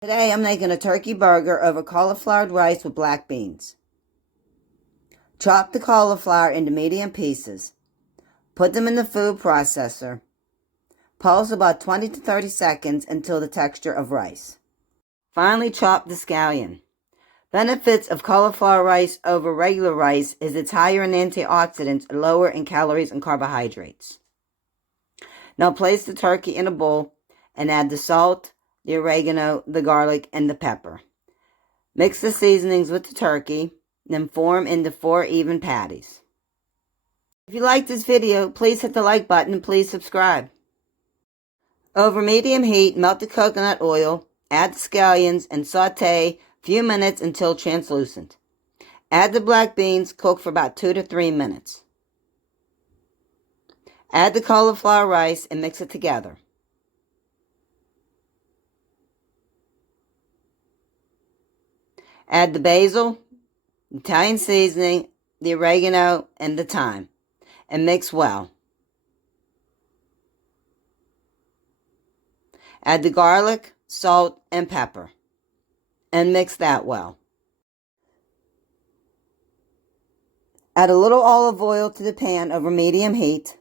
Today I'm making a turkey burger over cauliflower rice with black beans. Chop the cauliflower into medium pieces. Put them in the food processor. Pulse about 20 to 30 seconds until the texture of rice. Finally chop the scallion. Benefits of cauliflower rice over regular rice is it's higher in antioxidants and lower in calories and carbohydrates. Now place the turkey in a bowl and add the salt, the oregano, the garlic, and the pepper. Mix the seasonings with the turkey, then form into 4 even patties. If you like this video, please hit the like button and please subscribe. Over medium heat, melt the coconut oil, add the scallions, and sautee a few minutes until translucent. Add the black beans, cook for about 2 to 3 minutes. Add the cauliflower rice and mix it together. Add the basil, Italian seasoning, the oregano, and the thyme, and mix well. Add the garlic, salt, and pepper, and mix that well. Add a little olive oil to the pan over medium heat.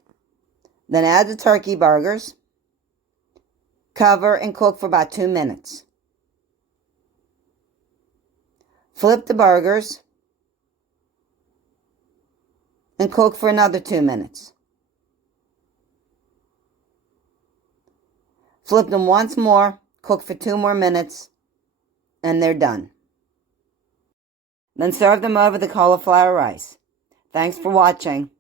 Then add the turkey burgers. Cover and cook for about 2 minutes. Flip the burgers and cook for another 2 minutes. Flip them once more, cook for 2 more minutes, and they're done. Then serve them over the cauliflower rice. Thanks for watching.